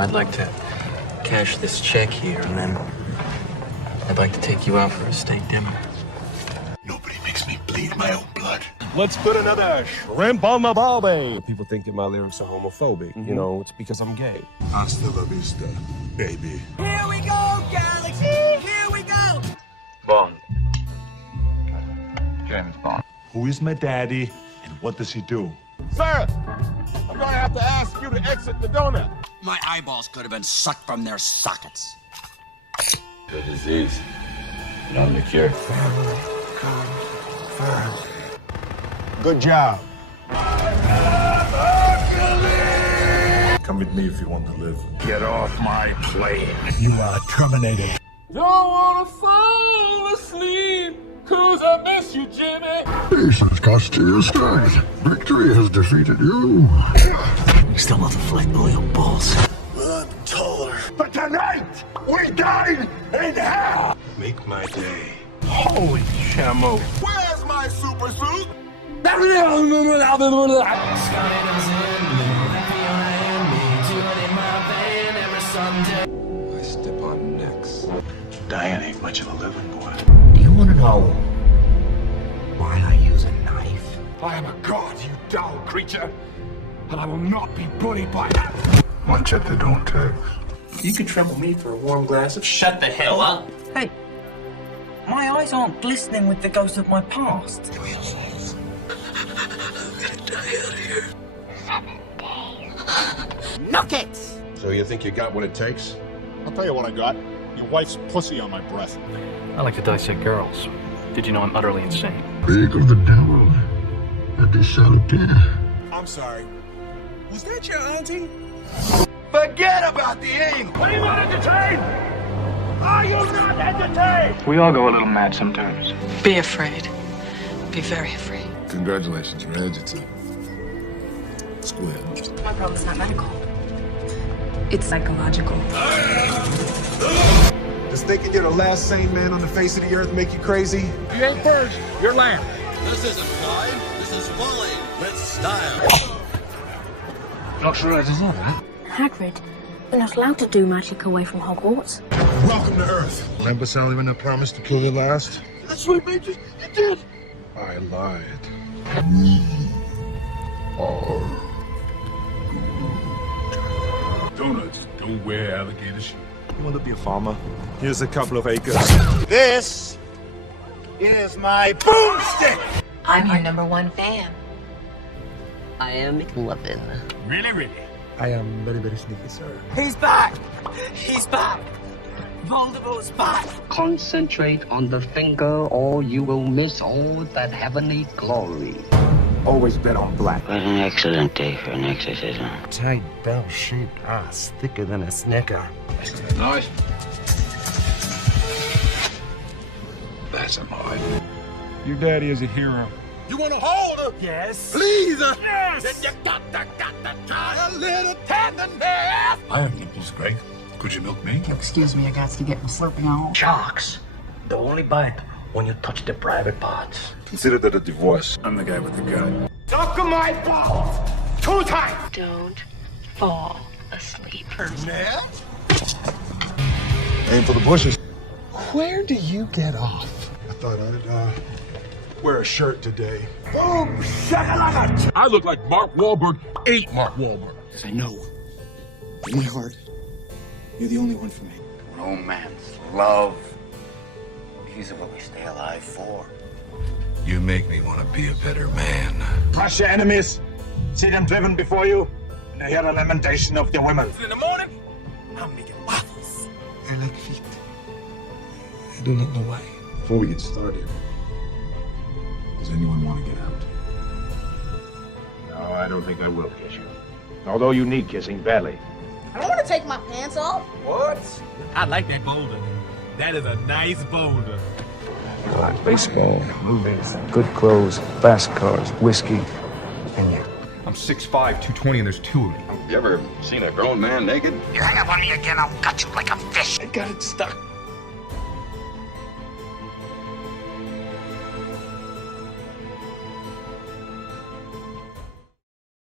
I'd like to cash this check here, and then I'd like to take you out for a steak dinner. Nobody makes me bleed my own blood. Let's put another shrimp on the barbie. People think that my lyrics are homophobic. You know, it's because I'm gay. Hasta la vista, baby. Here we go, Galaxy! Here we go! Bond. James Bond. Who is my daddy, and what does he do? Sir, I'm gonna have to ask you to exit the donut. My eyeballs could have been sucked from their sockets. The disease. Not the cure. Good job. Come with me if you want to live. Get off my plane. You are terminated. Don't wanna fall asleep, 'cause I miss you, Jimmy. Peace has cost you your strength. Victory has defeated you. You still have to flex all your balls. I'm taller. But tonight, we dine in hell. Make my day. Holy shamo. Where's my super suit? I step on necks. Diane ain't much of a living boy. Do you want to know why I use a knife? I am a god, you dull creature, and I will not be bullied by that. One check that don't take. You could trouble me for a warm glass of shut the hell up. Hey, my eyes aren't glistening with the ghost of my past. Nuggets! So you think you got what it takes? I'll tell you what I got. Your wife's pussy on my breath. I like to dissect girls. Did you know I'm utterly insane? Big of the devil. At the salutaire. I'm sorry. Was that your auntie? Forget about the angle. Are you not entertained? Are you not entertained? We all go a little mad sometimes. Be afraid. Be very afraid. Congratulations, you're edited. Squid. My problem's not medical. It's psychological. Does thinking you're the last sane man on the face of the earth make you crazy? You ain't first, you're last. This isn't fine. This is volley with style. Not sure I deserve that. Hagrid, you're not allowed to do magic away from Hogwarts. Welcome to Earth. Remember Sally when I promised to kill you last? That's what made you did. I lied. We are Donuts don't wear alligator shoes. You want to be a farmer? Here's a couple of acres. This is my boomstick! I'm your #1 fan. I am McLovin. Really, really? I am very, very sneaky, sir. He's back! He's back! Voldemort's back! Concentrate on the finger or you will miss all that heavenly glory. Always bet on black. What an excellent day for an exorcism. Tight bell-shaped ass, thicker than a snicker. Nice. That's a mine. Your daddy is a hero. You want to hold her? Yes. Please. Yes. Then you got to try a little tenderness. I have nipples, Greg. Could you milk me? Excuse me, I got to get my slurping on. Sharks. They only bite when you touch their private parts. Consider that a divorce. I'm the guy with the gun. Suck my balls 2 times. Don't fall asleep. Aim for the bushes. Where do you get off? I thought I'd wear a shirt today. Boom, shakalaka. I look like Mark Wahlberg ate Mark Wahlberg. I know. In my heart, you're the only one for me. Romance, love. These are what we stay alive for. You make me want to be a better man. Crush your enemies. See them driven before you. And hear the lamentation of the women. In the morning, I'm making waffles. I like feet. I do not know why. Before we get started, does anyone want to get out? No, I don't think I will kiss you. Although you need kissing badly. I don't want to take my pants off. What? I like that boulder. That is a nice boulder. I like baseball, movies, good clothes, fast cars, whiskey, and you. I'm 6'5", 220, and there's 2 of me. You ever seen a grown man naked? You hang up on me again, I'll cut you like a fish. I got it stuck.